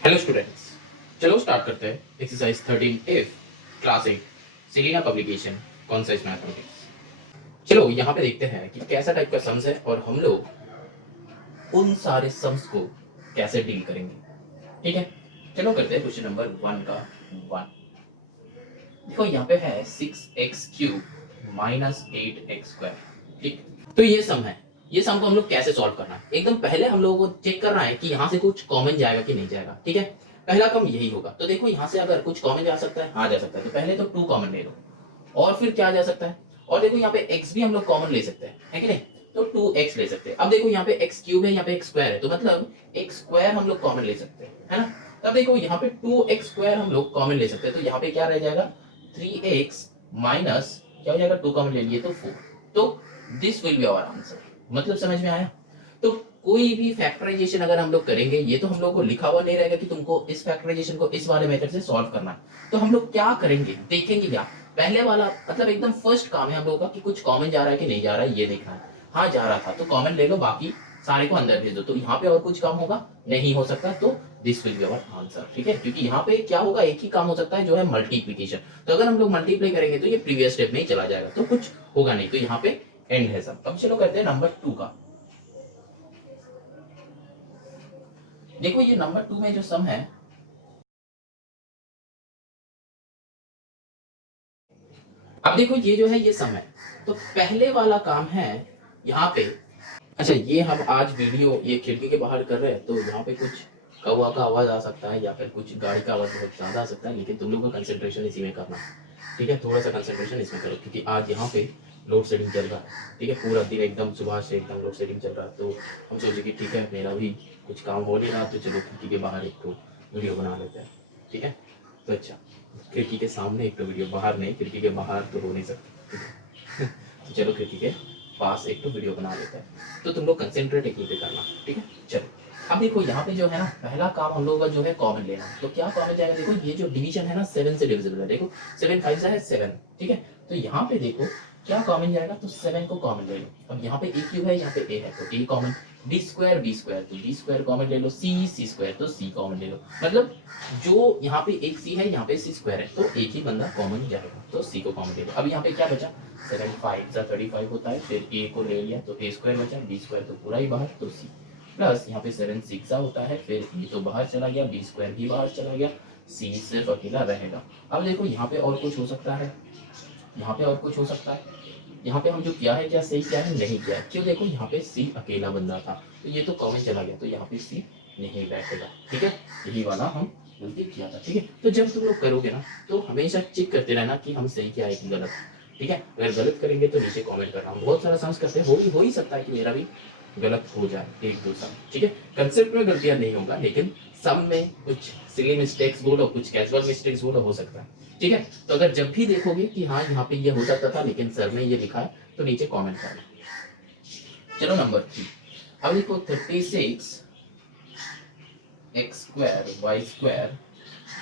Hello students, चलो start करते हैं exercise 13F class 8 Selina publication concise mathematics. चलो यहाँ पे देखते हैं कि कैसा टाइप का सम्स है और हम लोग उन सारे सम्स को कैसे डील करेंगे। ठीक है, चलो करते हैं क्वेश्चन नंबर 1 का 1। देखो यहाँ पे है 6x³ माइनस 8x²। ठीक, तो ये सम है। ये सम को हम लोग कैसे सॉल्व करना है, एकदम पहले हम लोगों को चेक करना है कि यहाँ से कुछ कॉमन जाएगा कि नहीं जाएगा। ठीक है, पहला काम यही होगा। तो देखो यहाँ से अगर कुछ कॉमन जा सकता है, हाँ जा सकता है, तो पहले तो 2 कॉमन ले लो और फिर क्या जा सकता है। और देखो यहाँ पे x भी हम लोग कॉमन ले सकते हैं, है कि नहीं, तो 2x ले सकते हैं। अब देखो यहाँ पे x³ है, यहाँ पे x² है, तो मतलब x² हम लोग कॉमन ले सकते हैं, है ना। तब देखो यहाँ पे 2x² हम लोग कॉमन ले सकते हैं, तो यहाँ पे क्या रह जाएगा 3x माइनस क्या हो जाएगा 2 कॉमन ले लिए तो 4। तो this will be our answer. मतलब समझ में आया। तो कोई भी फैक्टराइजेशन अगर हम लोग करेंगे, ये तो हम लोग को लिखा हुआ नहीं रहेगा कि तुमको इस फैक्टराइजेशन को इस वाले मेथड से सॉल्व करना है। तो हम लोग क्या करेंगे, देखेंगे क्या, पहले वाला मतलब एकदम फर्स्ट काम है हम लोगों का कि कुछ कॉमन जा रहा है कि नहीं जा रहा है ये देखना है। हाँ जा रहा था तो कॉमन ले लो, बाकी सारे को अंदर भेज दो। तो यहाँ पे और कुछ काम होगा नहीं हो सकता, तो this will be our answer. ठीक है, क्योंकि यहाँ पे क्या होगा, एक ही काम हो सकता है जो है मल्टीप्लीकेशन। तो अगर हम लोग मल्टीप्लाई करेंगे तो ये प्रीवियस स्टेप में ही चला जाएगा, तो कुछ होगा नहीं। तो यहाँ पे एंड है सब। अब चलो करते हैं नंबर 2 का। देखो ये नंबर 2 में जो सम है, अब देखो ये जो है ये सम है। तो पहले वाला काम है यहाँ पे, अच्छा ये हम आज वीडियो ये खिड़की के बाहर कर रहे हैं, तो यहाँ पे कुछ कौवा का आवाज आ सकता है या फिर कुछ गाड़ी का आवाज बहुत ज्यादा आ सकता है, लेकिन तुम लोगों का कंसंट्रेशन इसी में करना। ठीक है, थोड़ा सा कंसंट्रेशन इसमें करो, क्योंकि आज यहाँ पे लोड शेडिंग चल रहा है। ठीक है, पूरा दिन एकदम सुबह से एकदम लोड शेडिंग चल रहा है। तो हम सोचे कि ठीक है मेरा भी कुछ काम हो नहीं रहा, तो चलो खिड़की के बाहर एक तो वीडियो बना लेते हैं। ठीक है, तो अच्छा खिड़की के सामने एक तो वीडियो, बाहर नहीं, खिड़की के बाहर तो हो नहीं सकता। तो चलो खिड़की के पास एक तो वीडियो बना लेते हैं। तो तुम लोग कंसेंट्रेट एक पे करना। ठीक है, चलो अब देखो यहाँ पे जो है ना, पहला काम हम लोगों का जो है कॉमन लेना। तो क्या कॉमन जाएगा, देखो ये जो डिवीजन है ना 7 से डिविजिबल है। देखो 7 5 है 7। ठीक है, तो यहाँ पे देखो क्या कॉमन जाएगा, तो 7 को कॉमन ले लो। अब यहाँ पे a³ है, यहाँ पे a है, तो a कॉमन, d² b² तो d² कॉमन ले लो, c² तो c कॉमन ले लो। मतलब जो यहाँ पे एक c है, यहाँ पे c² है, तो एक ही बंदा कॉमन जाएगा, तो c को कॉमन ले लो। अब यहाँ पे क्या बचा, 7 5 35 होता है, फिर a को ले लिया तो a² बचा, b² तो पूरा ही बाहर, तो c प्लस यहाँ पे 7 6 होता है, फिर a तो बाहर चला गया, b² भी बाहर चला गया, c सिर्फ अकेला रहेगा। अब देखो यहाँ पे और कुछ हो सकता है, यहाँ पे और कुछ हो सकता है। यहाँ पे हम जो किया है क्या सही किया है, नहीं किया है। क्यों, देखो यहाँ पे c अकेला बंदा था, तो ये तो कॉमन चला गया, तो यहाँ पे c नहीं बैठेगा। ठीक है, यही वाला हम गलती किया था। ठीक है, तो जब तुम लोग करोगे ना, तो हमेशा चेक करते रहना कि हम सही किया है कि गलत। ठीक है, अगर गलत करेंगे तो नीचे कमेंट करना। हम बहुत सारा सम्स करते हैं, हो ही सकता है कि मेरा भी गलत हो जाए एक दो सम। ठीक है, कंसेप्ट में गलतियां नहीं होगा, लेकिन सम में कुछ सिली मिस्टेक्स बोलो, कुछ कैजुअल मिस्टेक्स बोलो, हो सकता है। ठीक है, तो अगर जब भी देखोगे कि हाँ यहाँ पे ये हो सकता था लेकिन सर ने ये लिखा है, तो नीचे कमेंट करना। चलो नंबर 3। अब देखो 36 x² y²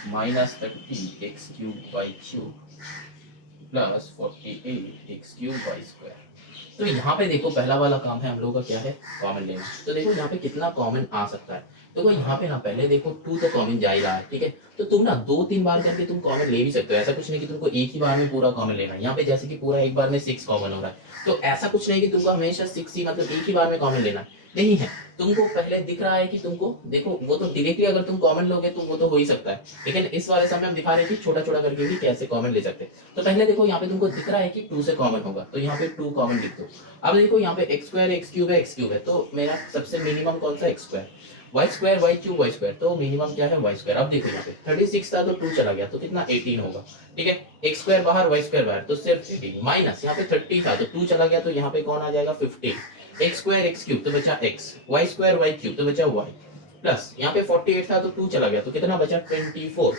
minus 30 x³ y³ plus 48 x³ y²। तो यहाँ पे देखो पहला वाला काम है हम लोग का क्या है, कॉमन लेना। तो देखो यहाँ पे कितना कॉमन आ सकता है। तो यहाँ पे ना पहले देखो 2 तो कॉमन जा ही रहा है। ठीक है, तो तुम ना 2-3 बार करके तुम कॉमन ले भी सकते हो। ऐसा कुछ नहीं कि तुमको एक ही बार में पूरा कॉमन लेना है। यहाँ पे जैसे कि पूरा एक बार में 6 कॉमन हो रहा है, तो ऐसा कुछ नहीं कि तुमको हमेशा 6 ही मतलब एक ही बार में कॉमन लेना है, नहीं है। तुमको पहले दिख रहा है कि तुमको देखो वो तो डायरेक्टली अगर तुम कॉमन लोगे तो वो तो हो ही सकता है, लेकिन इस वाले समय हम दिखा रहे हैं कि छोटा छोटा करके भी कैसे कॉमन ले सकते हैं। तो पहले देखो यहाँ पे तुमको दिख रहा है कि 2 से कॉमन होगा, तो यहाँ पे 2 कॉमन लिख दो। अब देखो यहाँ पे x² x³ है, x³ है, तो मेरा सबसे मिनिमम कौन सा x², y square y cube y square, तो मिनिमम क्या है वाई स्क्वायर। अब देखो यहाँ पे 36 था तो 2 चला गया तो कितना 18 होगा, ठीक है। एक्स स्क्वायर बाहर वाई स्क्वायर बाहर तो सिर्फ 18 माइनस यहाँ पे 30 था तो 2 चला गया तो यहाँ पे कौन आ जाएगा 15। एक्स स्क्वायर एक्स क्यूब तो बचा x, y square y cube तो बचा वाई, प्लस यहाँ पे 48 था तो 2 चला गया तो कितना बचा 24।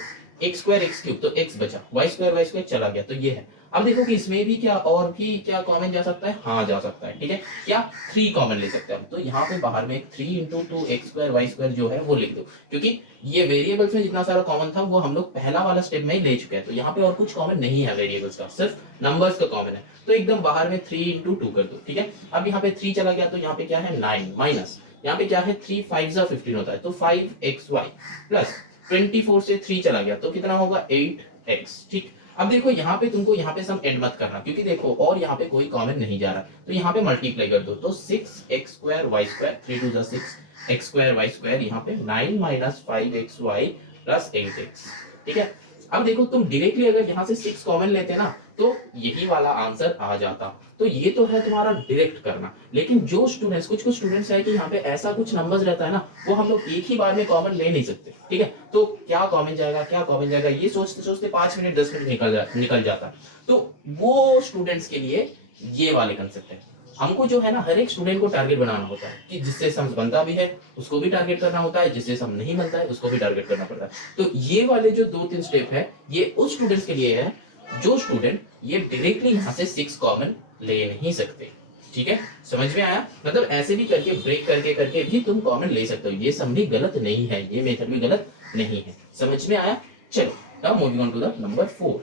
एक्स स्क्वायर एक्स क्यूब तो एक्स बचा, वाई स्क्वायर चला गया तो ये है। अब देखो कि इसमें भी क्या और भी क्या कॉमन जा सकता है, हाँ जा सकता है, ठीक है। क्या 3 कॉमन ले सकते हैं हम, तो यहाँ पे बाहर में 3 into 2 x square y square जो है वो लिख दो, क्योंकि ये वेरिएबल्स में जितना सारा कॉमन था वो हम लोग पहला वाला स्टेप में ही ले चुके हैं, तो यहाँ पे और कुछ कॉमन नहीं है वेरिएबल्स का, सिर्फ नंबर्स का कॉमन है। तो एकदम बाहर में 3 इंटू 2 कर दो, ठीक है। अब यहाँ पे 3 चला गया तो यहाँ पे क्या है 9 माइनस यहाँ पे क्या है 3 5 15 होता है तो 5xy प्लस 24 से 3 चला गया तो कितना होगा 8x, ठीक। अब देखो यहाँ पे तुमको यहाँ पे सम ऐड मत करना, क्योंकि देखो और यहाँ पे कोई कॉमन नहीं जा रहा, तो यहाँ पे मल्टीप्लाई कर दो तो 6x square y square 3 2 6 x square y square यहाँ पे 9 माइनस 5xy प्लस 8x, ठीक है। अब देखो तुम डायरेक्टली अगर यहाँ से 6 कॉमन लेते ना तो यही वाला आंसर आ जाता। तो ये तो है तुम्हारा डायरेक्ट करना, लेकिन जो स्टूडेंट्स कुछ स्टूडेंट्स है कि यहाँ पे ऐसा कुछ नंबर्स रहता है ना, वो हम लोग एक ही बार में कॉमन ले नहीं सकते, ठीक है। तो क्या कॉमन जाएगा क्या कॉमन जाएगा ये सोचते सोचते 5 मिनट 10 मिनट निकल जाता। तो वो स्टूडेंट्स के लिए ये वाले कंसेप्ट है। हमको जो है ना हर एक स्टूडेंट को टारगेट बनाना होता है कि जिससे सम बनता भी है उसको भी टारगेट करना होता है, जिससे सम नहीं बनता है उसको भी टारगेट करना पड़ता है। तो ये वाले जो 2-3 स्टेप है ये उस स्टूडेंट्स के लिए है जो स्टूडेंट ये डायरेक्टली यहाँ से 6 कॉमन ले नहीं सकते, ठीक है। समझ में आया, मतलब ऐसे भी करके ब्रेक करके करके भी तुम कॉमन ले सकते हो, ये सम भी गलत नहीं है, ये मेथड भी गलत नहीं है। समझ में आया। चलो now moving on to the number 4।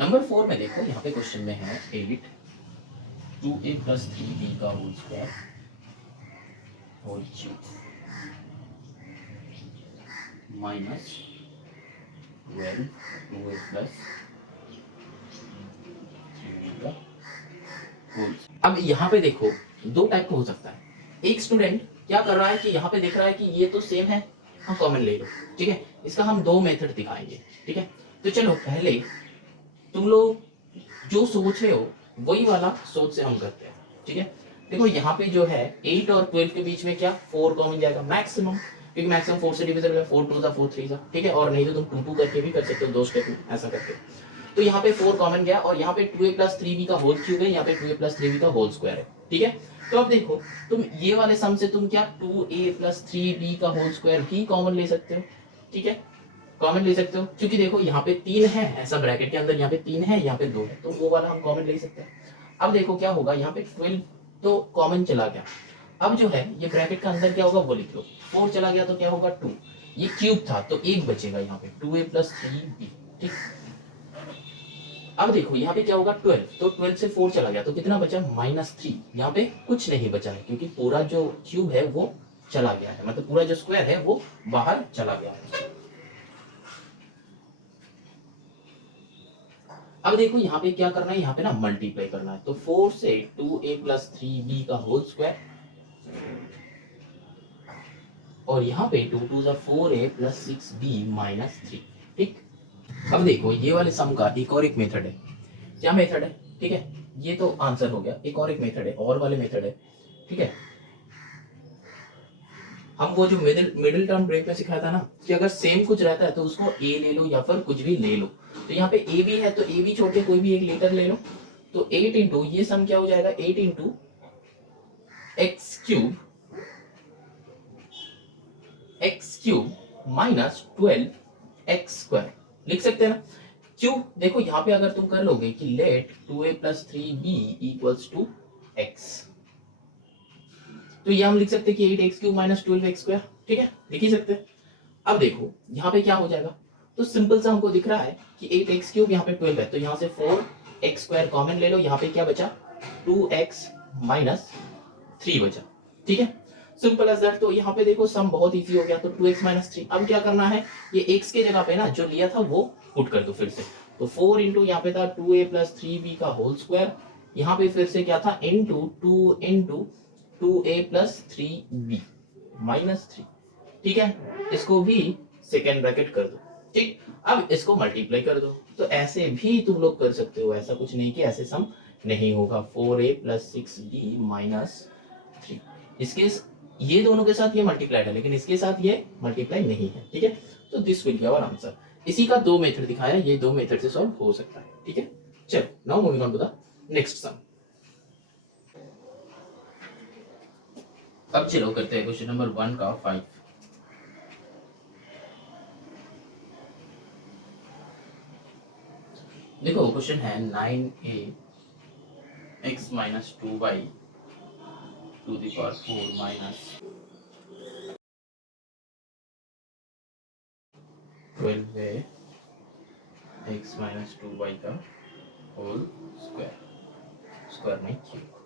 Number 4 में देखो यहाँ पे क्वेश्चन में है 8 2a प्लस 3b का whole square whole cube minus 12 2a plus 3b का होल। अब यहाँ पे देखो दो टाइप का हो सकता है। एक स्टूडेंट क्या कर रहा है कि यहाँ पे देख रहा है कि ये तो सेम है, हम कॉमन ले लो, ठीक है। इसका हम 2 मेथड दिखाएंगे, ठीक है। तो चलो पहले तुम लोग जो सोच रहे हो वही वाला सोच से हम करते हैं, ठीक है। देखो यहाँ पे जो है 8 और 12 के बीच में क्या 4 कॉमन जाएगा मैक्सिमम, क्योंकि मैक्सिमम 4 से डिविजिबल है, 4 2 4 3 ठीक है। और नहीं तो तुम 2 2 करके भी कर सकते हो 2 स्टेप में ऐसा करके। तो यहाँ पे 4 कॉमन गया और यहाँ पे 2a प्लस 3b का होल क्यूब है, यहाँ पे 2a प्लस 3b का होल स्क्वायर है, ठीक है। तो अब देखो तुम ये वाले सम से तुम क्या 2a प्लस 3b का होल स्क्वायर भी कॉमन ले सकते हो, ठीक है। कॉमन ले सकते हो क्योंकि देखो यहाँ पे 3 है ऐसा ब्रैकेट के अंदर, यहाँ पे 3 है यहाँ पे 2 है, तो वो वाला हम कॉमन ले सकते हैं। अब देखो क्या होगा, यहाँ पे 12 तो कॉमन चला गया। अब जो है ये ब्रैकेट का अंदर क्या होगा वो लिख लो, 4 चला गया तो क्या होगा 2, ये क्यूब था तो 1 बचेगा यहाँ पे 2a प्लस 3b, ठीक। अब देखो यहाँ पे क्या होगा 12, तो 12 से 4 चला गया तो कितना बचा -3, यहाँ पे कुछ नहीं बचा है क्योंकि पूरा जो क्यूब है वो चला गया है, मतलब पूरा जो स्क्वायर है वो बाहर चला गया है। अब देखो यहाँ पे क्या करना है, यहाँ पे ना मल्टीप्लाई करना है, तो 4 से 2a प्लस 3b का होल स्क्वायर और यहाँ पे 2 2 4a प्लस 6b माइनस 3, ठीक। अब देखो ये वाले सम का एक और एक मेथड है, क्या मेथड है, ठीक है। ये तो आंसर हो गया, एक और एक मेथड है और वाले मेथड है, ठीक है। हम वो जो मिडिल टर्म ब्रेक में सिखाया था ना कि अगर सेम कुछ रहता है तो उसको a ले लो या फिर कुछ भी ले लो। तो यहाँ पे a भी है तो a भी छोड़ के कोई भी एक लेटर ले लो, तो 8 इंटू ये सम क्या हो जाएगा 8 into x cube minus 12 x square लिख सकते हैं ना। क्यों, देखो यहाँ पे अगर तुम कर लोगे कि let 2a plus 3b equals to x, तो ये हम लिख सकते हैं कि 8x cube minus 12x square, ठीक है, लिख ही सकते हैं। अब देखो यहाँ पे क्या हो जाएगा, तो सिंपल सा हमको दिख रहा है कि 8x क्यूब यहाँ पे 12 है तो यहाँ से 4x स्क्वायर कॉमन ले लो, यहाँ पे क्या बचा 2x माइनस 3 बचा, ठीक है, सिंपल एज दैट। तो यहाँ पे देखो सम बहुत इजी हो गया, तो 2x माइनस 3। अब क्या करना है, ये x के जगह पे ना जो लिया था वो पुट कर दो फिर से, तो 4 इंटू यहाँ पे था 2a प्लस 3b का होल स्क्वायर, यहाँ पे फिर से क्या था into 2 into 2a plus 3b minus 3, ठीक है। इसको भी सेकेंड ब्रैकेट कर दो, ठीक। अब इसको मल्टीप्लाई कर दो, तो ऐसे भी तुम लोग कर सकते हो, ऐसा कुछ नहीं कि ऐसे सम नहीं होगा। 4a प्लस 6b माइनस 3, इसके ये दोनों के साथ ये मल्टीप्लाइड है, लेकिन इसके साथ ये मल्टीप्लाई नहीं है, ठीक है। तो this will be our answer. इसी का दो मेथड दिखाया, ये दो मेथड से सॉल्व हो सकता है, ठीक है। चलो now moving on to the next sum. अब चलो करते हैं क्वेश्चन नंबर 1 का 5। देखो क्वेश्चन है 9a x minus 2y to the power 4 minus 12a x minus 2y का होल स्क्वायर में क्यूब।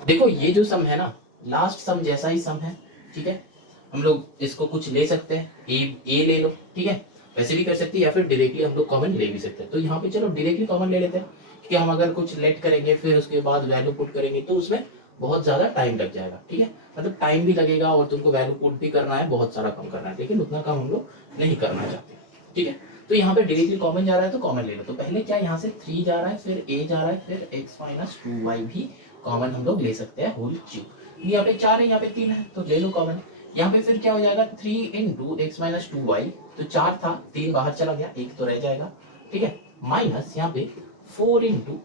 देखो ये जो सम है ना, लास्ट सम जैसा ही सम है, ठीक है। हम लोग इसको कुछ ले सकते हैं, ए ले लो, ठीक है। वैसे भी कर सकते हैं या फिर डायरेक्टली हम लोग कॉमन ले भी सकते हैं। तो यहाँ पे चलो डायरेक्टली कॉमन ले लेते हैं, क्योंकि हम अगर कुछ लेट करेंगे फिर उसके बाद वैल्यू पुट करेंगे तो उसमें बहुत ज्यादा टाइम लग जाएगा, ठीक है। मतलब टाइम भी लगेगा और तुमको वैल्यू पुट भी करना है, बहुत सारा काम करना है, लेकिन उतना काम हम लोग नहीं करना चाहते, ठीक है। तो यहाँ पे डायरेक्टली कॉमन जा रहा है तो कॉमन ले लो। तो पहले क्या यहाँ से 3 जा रहा है, फिर a जा रहा है, फिर x माइनस 2y भी कॉमन हम लोग ले सकते हैं होल क्यूब। यहाँ पे 4 है, यहाँ पे 3 है, तो ले लो कॉमन। यहाँ पे फिर क्या हो जाएगा 3 इंटू एक्स माइनस 2y, तो 4 था, 3 बाहर चला गया, 1 तो रह जाएगा, ठीक है। माइनस यहाँ पे 4 इंटू,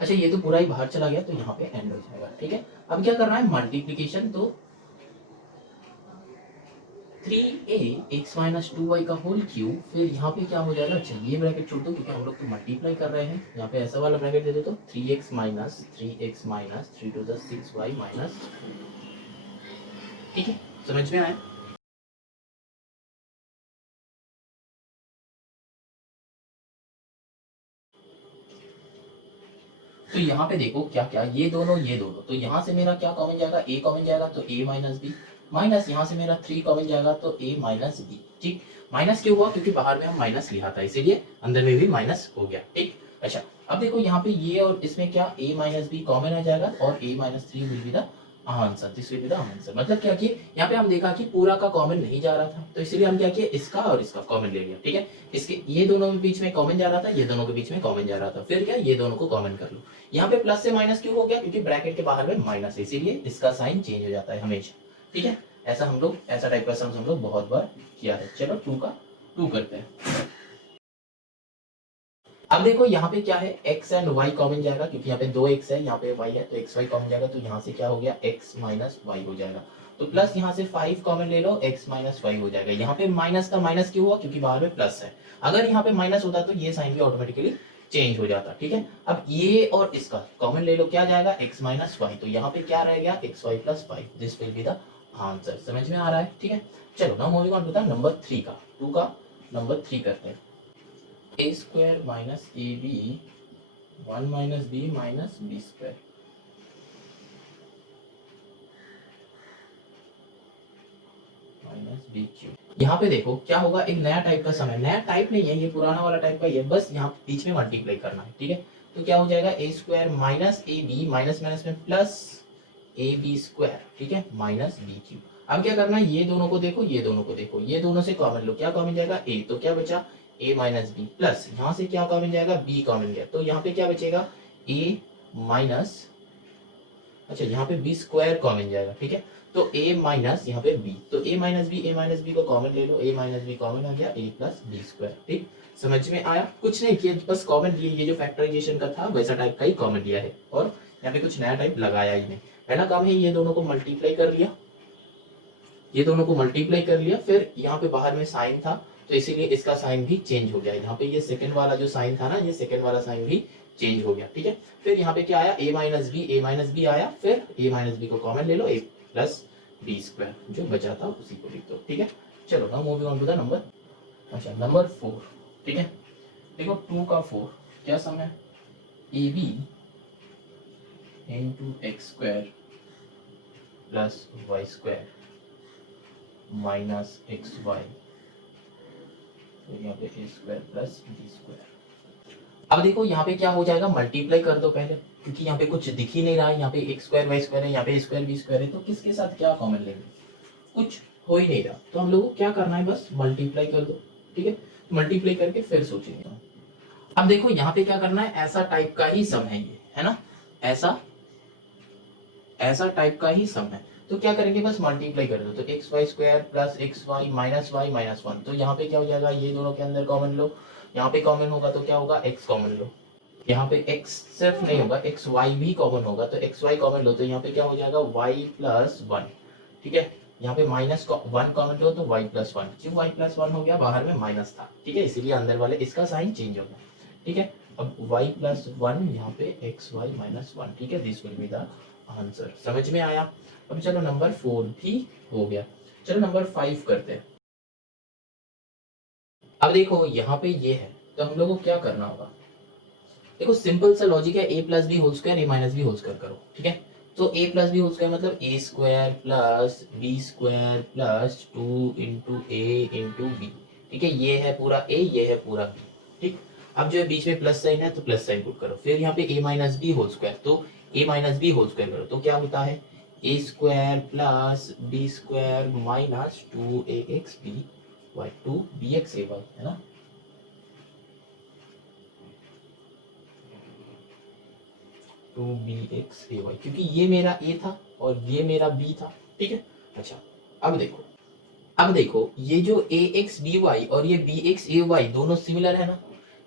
अच्छा ये तो पूरा ही बाहर चला गया, तो यहाँ पे एंड हो जाएगा, ठीक है। अब क्या करना है मल्टीप्लीकेशन, तो 3a x माइनस 2y का होल क्यूब, फिर यहाँ पे क्या हो जाएगा, अच्छा ये ब्रैकेट छोड़ दो क्योंकि हम लोग तो मल्टीप्लाई कर रहे हैं। यहाँ पे ऐसा वाला ब्रैकेट दे दो, तो 3x minus 3 to the 6y minus, ठीक है। समझ में आया? तो यहाँ पे देखो क्या क्या, ये दोनों, तो यहाँ से मेरा क्या कॉमन जाएगा, a कॉमन जाएगा तो a माइनस बी, माइनस यहाँ से मेरा 3 कॉमन जाएगा तो a माइनस बी, ठीक। माइनस क्यों हुआ, क्योंकि बाहर में हम माइनस लिखा था, इसीलिए अंदर में भी माइनस हो गया, ठीक। अच्छा अब देखो यहाँ पे ये और इसमें क्या a माइनस बी कॉमन आ जाएगा और a minus 3 will be the answer, this will be the answer. मतलब क्या कि यहाँ पे हम देखा कि पूरा का कॉमन नहीं जा रहा था, तो इसीलिए हम क्या किए, इसका और इसका कॉमन ले लिया, ठीक है। इसके ये दोनों के बीच में कॉमन जा रहा था, ये दोनों के बीच में कॉमन जा रहा था, फिर क्या ये दोनों को कॉमन कर लो। यहाँ पे प्लस से माइनस क्यों हो गया, क्योंकि ब्रैकेट के बाहर में माइनस है, इसीलिए इसका साइन चेंज हो जाता है हमेशा, ठीक है। ऐसा हम लोग, ऐसा टाइप का सम हम लोग बहुत बार किया है। चलो 2 का 2 करते हैं। अब देखो यहाँ पे क्या है, x एंड y कॉमन जाएगा, क्योंकि यहाँ पे 2x है, यहाँ पे y है, तो x y कॉमन जाएगा, तो यहाँ से क्या हो गया x माइनस y हो जाएगा। तो प्लस यहाँ से 5 कॉमन ले लो, x माइनस y हो जाएगा। यहाँ पे माइनस का माइनस क्यों हुआ, क्योंकि बाहर में प्लस है। अगर यहाँ पे माइनस होता तो ये साइन भी ऑटोमेटिकली चेंज हो जाता, ठीक है। अब ये और इसका कॉमन ले लो, क्या जाएगा x माइनस y, तो यहाँ पे क्या रह गया x y plus 5, this will be the answer. समझ में आ रहा है, ठीक है। चलो now moving on to the number 3 का, 2 का नंबर 3 करते हैं। a square minus a b 1 minus b square, minus b cube. यहाँ पे देखो क्या होगा, एक नया टाइप का सम है, नया टाइप नहीं है ये, पुराना वाला टाइप का ही है, बस यहाँ बीच में मल्टीप्लाई करना है, ठीक है। तो क्या हो जाएगा a square minus a b, minus minus में प्लस ए बी स्क्वायर, ठीक है, माइनस बी क्यूब। अब क्या करना है, ये दोनों को देखो, ये दोनों को देखो, ये दोनों से कॉमन लो, क्या कॉमन जाएगा a, तो क्या बचा a माइनस बी, प्लस यहाँ से क्या कॉमन जाएगा b कॉमन गया, तो यहाँ पे क्या बचेगा a माइनस, अच्छा यहाँ पे b स्क्वायर कॉमन जाएगा, ठीक है। तो a माइनस यहाँ पे b, तो a माइनस बी को कॉमन ले लो, a माइनस बी कॉमन आ गया, a प्लस बी स्क्वायर, ठीक। समझ में आया? कुछ नहीं किया, बस कॉमन लिए, ये जो फैक्टराइजेशन का था वैसा टाइप का ही कॉमन लिया है, और यहाँ पे कुछ नया टाइप लगाया ही नहीं। पहला काम है ये दोनों को मल्टीप्लाई कर लिया, ये दोनों को मल्टीप्लाई कर लिया, फिर यहाँ पे बाहर में साइन था तो इसीलिए इसका साइन भी चेंज हो गया। यहाँ पे ये सेकंड वाला जो साइन था ना, ये सेकंड वाला साइन भी चेंज हो गया, ठीक है। फिर यहाँ पे क्या आया, a माइनस बी आया, फिर a माइनस बी को कॉमन ले लो, a प्लस बी स्क्वायर, जो बचा था उसी को लिख दो, ठीक है। चलो now moving on to the number, अच्छा नंबर 4, ठीक है। देखो 2 का 4 क्या सम है, a b into x square plus y square minus x y, यहाँ पे a square plus b square. अब देखो यहाँ पे क्या हो जाएगा, मल्टीप्लाई कर दो पहले, क्योंकि यहाँ पे कुछ दिख ही नहीं रहा है, यहाँ पे एक्स स्क्वायर वाई स्क्वायर है, यहाँ पे ए स्क्वायर बी स्क्वायर है, तो किसके साथ क्या कॉमन लेंगे, कुछ हो ही नहीं रहा। तो हम लोगों को क्या करना है, बस मल्टीप्लाई कर दो, ठीक है। मल्टीप्लाई करके फिर सोचेंगे। अब देखो यहाँ पे क्या करना है, ऐसा टाइप का ही सम है ये, है ना, ऐसा ऐसा टाइप का ही सम है। तो क्या करेंगे, बस मल्टीप्लाई कर दो, तो x y square plus x y minus one, तो यहाँ पे क्या हो जाएगा, ये दोनों के अंदर कॉमन लो, यहाँ पे कॉमन होगा तो क्या होगा, एक्स कॉमन लो, यहाँ पे x सिर्फ नहीं होगा, एक्स वाई भी कॉमन होगा, तो एक्स वाई कॉमन लो, तो यहाँ पे क्या हो जाएगा y प्लस वन। ठीक है, यहाँ पे माइनस वन कॉमन लो तो y प्लस वन, क्यों y प्लस वन हो गया, बाहर में माइनस था। ठीक है, इसीलिए अंदर वाले इसका साइन चेंज हो गया। ठीक है, अब y प्लस वन, यहाँ पे एक्स वाई माइनस वन। ठीक है, this will be the answer. समझ में आया। अब चलो नंबर 4 भी हो गया, चलो नंबर 5 करते हैं। अब देखो यहाँ पे ये है, तो हम लोग को क्या करना होगा, देखो सिंपल सा लॉजिक है, a plus b whole square a minus b whole square करो। ठीक है, तो a plus b whole square मतलब a square plus b square plus 2 into a into b. ठीक है, ये है पूरा ए, ये है पूरा बी। ठीक, अब जो है बीच में प्लस साइन है तो प्लस साइन पुट करो, फिर यहाँ पे a minus b whole square, तो a minus b whole square करो, तो क्या होता है a square plus b square minus 2ax b y 2bx ay, है ना। 2bx ay, क्योंकि ये मेरा a था और ये मेरा b था। ठीक है, अच्छा अब देखो ये जो ax by और ये bx ay दोनों सिमिलर है ना,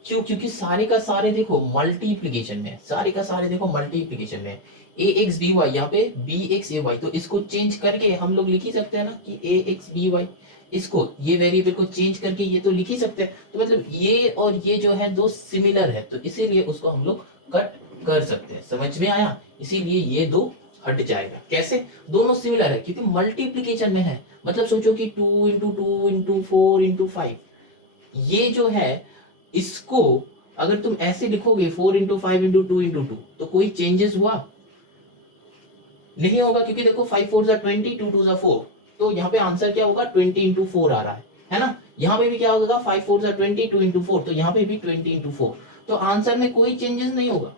क्यों, क्योंकि सारे का सारे देखो मल्टीप्लिकेशन में, सारे का सारे देखो मल्टीप्लिकेशन में, ax by यहाँ पे bx ay, तो इसको चेंज करके हम लोग लिख ही सकते हैं ना कि ax by, इसको ये वेरिएबल को चेंज करके ये तो लिख ही सकते हैं। तो मतलब ये और ये जो है दो सिमिलर है, तो इसीलिए उसको हम लोग कट कर सकते हैं। समझ में आया, इसीलिए ये दो हट जाएगा। कैसे, दोनों सिमिलर है क्योंकि मल्टीप्लिकेशन में है, मतलब सोचो कि 2 इंटू 2 इंटू 4 इंटू 5, ये जो है इसको अगर तुम ऐसे लिखोगे 4 इंटू 5 इंटू 2 इंटू 2, तो कोई चेंजेस हुआ नहीं होगा, क्योंकि देखो 5 4 20, 2 2 4, तो यहाँ पे आंसर क्या होगा 20 इंटू 4 आ रहा है ना। यहाँ पे भी क्या होगा 5 4 20, 2 इंटू 4, तो यहाँ पे भी 20 इंटू 4, तो आंसर में कोई चेंजेस नहीं होगा।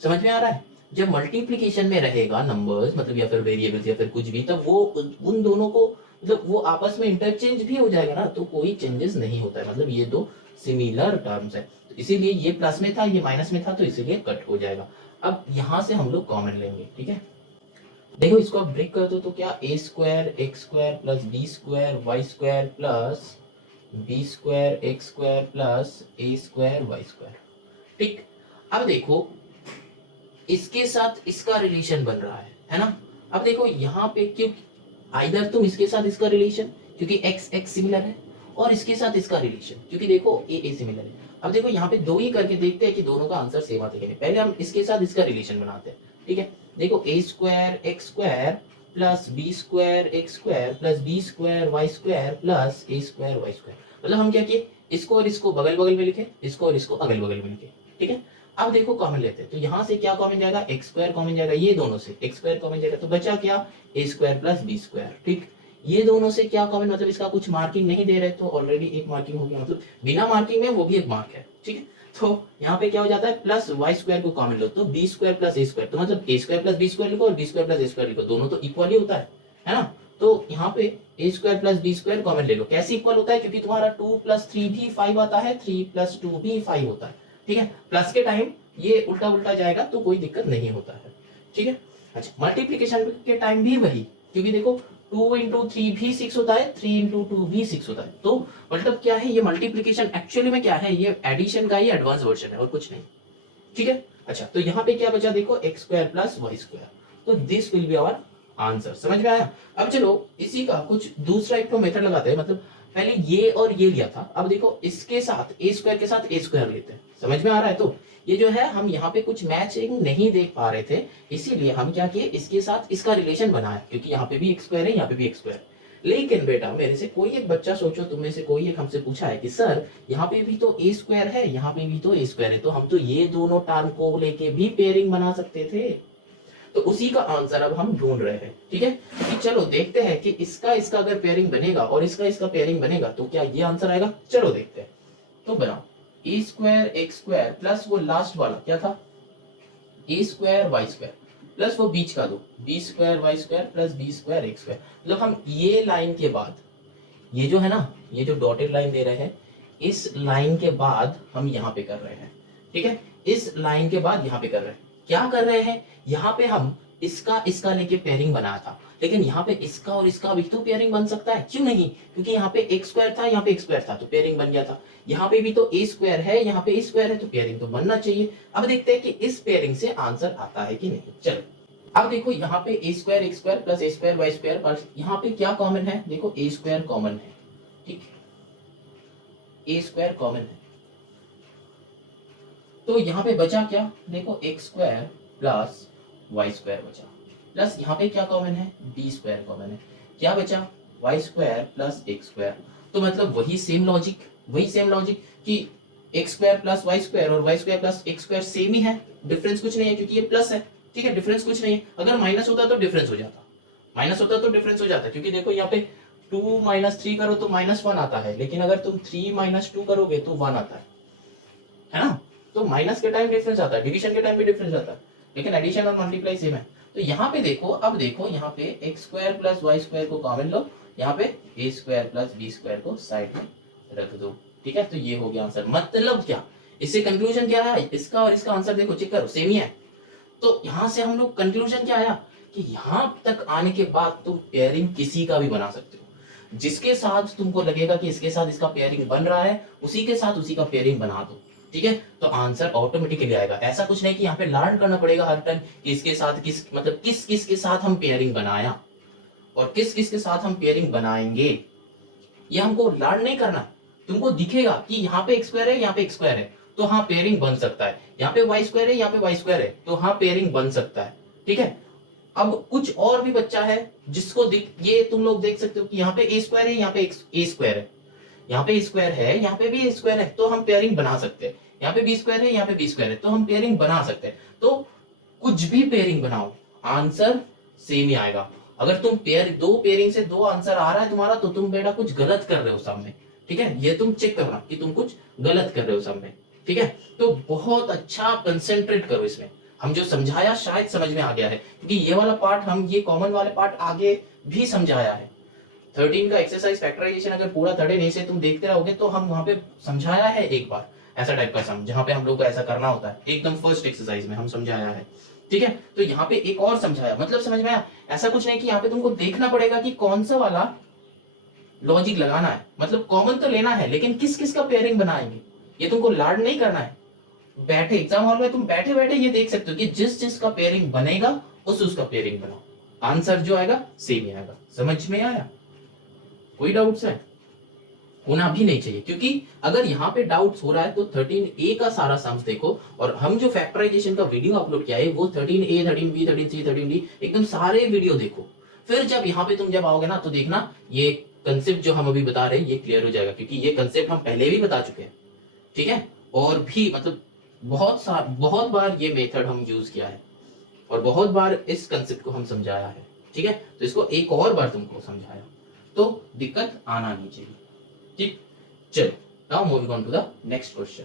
समझ में आ रहा है, जब मल्टीप्लिकेशन में रहेगा नंबर्स, मतलब या फिर वेरिएबल्स या फिर कुछ भी, तब वो उन दोनों को मतलब वो आपस में इंटरचेंज भी हो जाएगा ना, तो कोई चेंजेस नहीं होता है, मतलब ये दो सिमिलर टर्म्स है, तो इसीलिए ये प्लस में था ये माइनस में था, तो इसीलिए कट हो जाएगा। अब यहां से हम लोग कॉमन लेंगे। ठीक है, देखो इसको आप ब्रेक कर दो, तो क्या a square x square plus b square y square plus b square x square plus a square y square. ठीक, अब देखो इसके साथ इसका रिलेशन बन रहा है ना। अब देखो यहाँ पे क्यों, आइदर तुम इसके साथ इसका रिलेशन क्योंकि एक्स एक्स सिमिलर है, और इसके साथ इसका रिलेशन क्योंकि देखो ए सिमिलर है। अब देखो यहाँ पे दो ही करके देखते हैं कि दोनों का आंसर सेम आता है कि नहीं। पहले हम इसके साथ इसका रिलेशन बनाते हैं। ठीक है, देखो a square x square plus b square x square plus b square y square plus a square y square, मतलब हम क्या किए, इसको और इसको बगल बगल में लिखे, इसको और इसको अगल बगल में लिखे। ठीक है, अब देखो कॉमन लेते हैं, तो यहाँ से क्या कॉमन जाएगा, एक्स स्क्वायर कॉमन जाएगा, ये दोनों से एक्स स्क्वायर कॉमन जाएगा, तो बचा क्या a square plus b square. ठीक, ये दोनों से क्या कॉमन, मतलब इसका कुछ मार्किंग नहीं दे रहे, तो ऑलरेडी एक मार्किंग हो गया, मतलब बिना मार्किंग में वो भी एक मार्क है। ठीक है, तो यहाँ पे क्या हो जाता है, प्लस वाई स्क्वायर को कॉमन लो, तो B square plus a square, तो मतलब a square plus b square लिखो और B square plus a square लिखो, दोनों तो इक्वल ही होता है ना। तो यहाँ पे a square plus b square common ले लो, कैसे इक्वल होता है, क्योंकि तुम्हारा 2 प्लस 3 भी 5 आता है, 3 प्लस 2 भी 5 होता है। ठीक है, प्लस के टाइम ये उल्टा उल्टा जाएगा तो कोई दिक्कत नहीं होता है। ठीक है, अच्छा मल्टीप्लीकेशन के टाइम भी वही, क्योंकि देखो 2 इंटू 3 भी 6 होता है, 3 इंटू 2 भी 6 होता है, तो मतलब क्या है, ये मल्टीप्लीकेशन एक्चुअली में क्या है, ये एडिशन का ही एडवांस वर्जन है और कुछ नहीं। ठीक है, अच्छा तो यहाँ पे क्या बचा, देखो x square plus y square, तो this will be our answer. समझ में आया। अब चलो इसी का कुछ दूसरा एक तो मेथड लगाते हैं, मतलब पहले ये और ये लिया था, अब देखो इसके साथ ए स्क्वायर के साथ ए स्क्वायर लेते हैं। समझ में आ रहा है, तो ये जो है हम यहाँ पे कुछ मैचिंग नहीं देख पा रहे थे, इसीलिए हम क्या किए, इसके साथ इसका रिलेशन बनाया, क्योंकि यहाँ पे भी एक्स स्क्वायर है, यहाँ पे भी एक्स स्क्वायर। लेकिन बेटा मेरे से कोई एक बच्चा, सोचो तुम में से कोई एक हमसे पूछा है कि सर यहाँ पे भी तो ए स्क्वायर है, यहाँ पे भी तो ए स्क्वायर है, तो हम तो ये दोनों टर्म को लेके भी पेयरिंग बना सकते थे। तो उसी का आंसर अब हम ढूंढ रहे हैं। ठीक है, कि चलो देखते हैं कि इसका इसका अगर पेयरिंग बनेगा और इसका इसका पेयरिंग बनेगा तो क्या ये आंसर आएगा। चलो देखते हैं, तो बनाओ a square x square plus वो लास्ट वाला क्या था, a square y square plus वो बीच का दो b square y square plus b square x square. मतलब हम ये लाइन के बाद, ये जो है ना, ये जो डॉटेड लाइन दे रहे हैं, इस लाइन के बाद हम यहाँ पे कर रहे हैं। ठीक है, इस लाइन के बाद यहाँ पे कर रहे हैं, क्या कर रहे हैं, यहाँ पे हम इसका इसका लेके पेयरिंग बनाया था, लेकिन यहाँ पे इसका और इसका भी तो पेयरिंग बन सकता है, क्यों नहीं? क्योंकि यहाँ पे एक स्क्वायर था, यहाँ पे एक स्क्वायर था, तो पेयरिंग बन गया था। यहाँ पे भी तो ए स्क्वायर है, यहाँ पे ए स्क्वायर है, तो पेयरिंग तो बनना चाहिए। अब देखते हैं कि इस पेयरिंग से आंसर आता है कि नहीं। चलो अब देखो, यहाँ पे a square x square plus a square y square plus यहाँ पे क्या कॉमन है? देखो ए स्क्वायर कॉमन है, ठीक, ए स्क्वायर कॉमन है, तो यहाँ पे बचा क्या? देखो x square plus y square बचा, प्लस यहाँ पे क्या कॉमन है? बी स्क्वायर कॉमन है, क्या बचा? Y square plus x square. तो मतलब वही सेम लॉजिक कि x square plus y square और y square plus x square same ही है, डिफरेंस कुछ नहीं है क्योंकि ये प्लस है, ठीक है, डिफरेंस कुछ नहीं है। अगर माइनस होता तो डिफरेंस हो जाता, क्योंकि देखो यहाँ पे 2 माइनस 3 करो तो -1 आता है, लेकिन अगर तुम 3 माइनस 2 करोगे तो 1 आता है ना? तो माइनस के टाइम डिफरेंस आता है, डिवीजन के टाइम भी डिफरेंस आता है, लेकिन एडिशन और मल्टीप्लाई सेम है। तो यहाँ पे देखो, अब देखो यहाँ पे x square plus y square को कॉमन लो, यहाँ पे a square plus b square को साइड में रख दो, ठीक है। तो ये हो गया आंसर। मतलब क्या, इससे कंक्लूजन क्या है? इसका और इसका आंसर देखो, चेक करो, सेम ही है। तो यहाँ से हम लोग कंक्लूजन क्या आया कि यहाँ तक आने के बाद तुम पेयरिंग किसी का भी बना सकते हो, जिसके साथ तुमको लगेगा कि इसके साथ इसका पेयरिंग बन रहा है, उसी के साथ उसी का पेयरिंग बना दो, ठीक है। तो आंसर ऑटोमेटिकली आएगा। ऐसा कुछ नहीं कि यहाँ पे लर्न करना पड़ेगा हर टाइम कि इसके साथ किस, मतलब किस किस के साथ हम पेयरिंग बनाया और किस किस के साथ हम पेयरिंग बनाएंगे, ये हमको लर्न नहीं करना। तुमको दिखेगा कि यहाँ पे एक्स स्क्वायर है, यहाँ पे एक्स स्क्वायर है, तो हाँ पेयरिंग बन सकता है। यहाँ पे वाई स्क्वायर है, यहाँ पे वाई स्क्वायर है, तो हाँ पेयरिंग बन सकता है, ठीक है। अब कुछ और भी बच्चा है जिसको ये तुम लोग देख सकते हो कि यहाँ पे ए स्क्वायर है, यहाँ पे ए स्क्वायर है, यहाँ पे स्क्वायर है, यहाँ पे भी ए स्क्वायर है, तो हम पेयरिंग बना सकते हैं। यहाँ पे बी स्क्वायर है, यहाँ पे बी स्क्वायर है, तो हम पेयरिंग बना सकते हैं। तो कुछ भी पेयरिंग बनाओ, आंसर सेम ही आएगा। अगर तुम दो पेयरिंग से दो आंसर आ रहा है तुम्हारा, तो तुम बेटा कुछ गलत कर रहे हो सब में, ठीक है। ये तुम चेक करना कि तुम कुछ गलत कर रहे हो सब में, ठीक है। तो बहुत अच्छा कंसेंट्रेट करो इसमें। हम जो समझाया शायद समझ में आ गया है, क्योंकि ये वाला पार्ट हम, ये कॉमन वाले पार्ट आगे भी समझाया है। 13 का एक्सरसाइज फैक्टराइजेशन अगर पूरा 13 से तुम देखते रहोगे तो हम वहां पे समझाया है एक बार, ऐसा टाइप का सम जहां पे हम लोग को ऐसा करना होता है, एकदम फर्स्ट एक्सरसाइज में हम समझाया है, ठीक है। तो यहाँ पे एक और समझाया, मतलब समझ में आया। ऐसा कुछ नहीं कि यहाँ पे तुमको देखना पड़ेगा कि कौन सा वाला लॉजिक लगाना है, मतलब कॉमन तो लेना है, लेकिन किस किस का पेयरिंग बनाएंगे ये तुमको लर्न नहीं करना है। बैठे एग्जाम हॉल में तुम बैठे बैठे ये देख सकते हो कि जिस जिस का पेयरिंग बनेगा उसका पेयरिंग बनाओ, आंसर जो आएगा सेम ही आएगा। समझ में आया? कोई डाउट्स है? होना भी नहीं चाहिए, क्योंकि अगर यहाँ पे डाउट्स हो रहा है तो 13A का सारा सम्स देखो, और हम जो फैक्टराइजेशन का वीडियो अपलोड किया है वो 13A 13B 13C 13D एकदम सारे वीडियो देखो। फिर जब यहाँ पे तुम जब आओगे ना तो देखना ये कंसेप्ट जो हम अभी बता रहे हैं ये क्लियर हो जाएगा, क्योंकि ये कंसेप्ट हम पहले भी बता चुके हैं, ठीक है। और भी मतलब बहुत बार ये मेथड हम यूज किया है और बहुत बार इस कंसेप्ट को हम समझाया है, ठीक है। तो इसको एक और बार तुमको समझाया तो दिक्कत आना नहीं चाहिए, ठीक। चलो now moving on to the next question.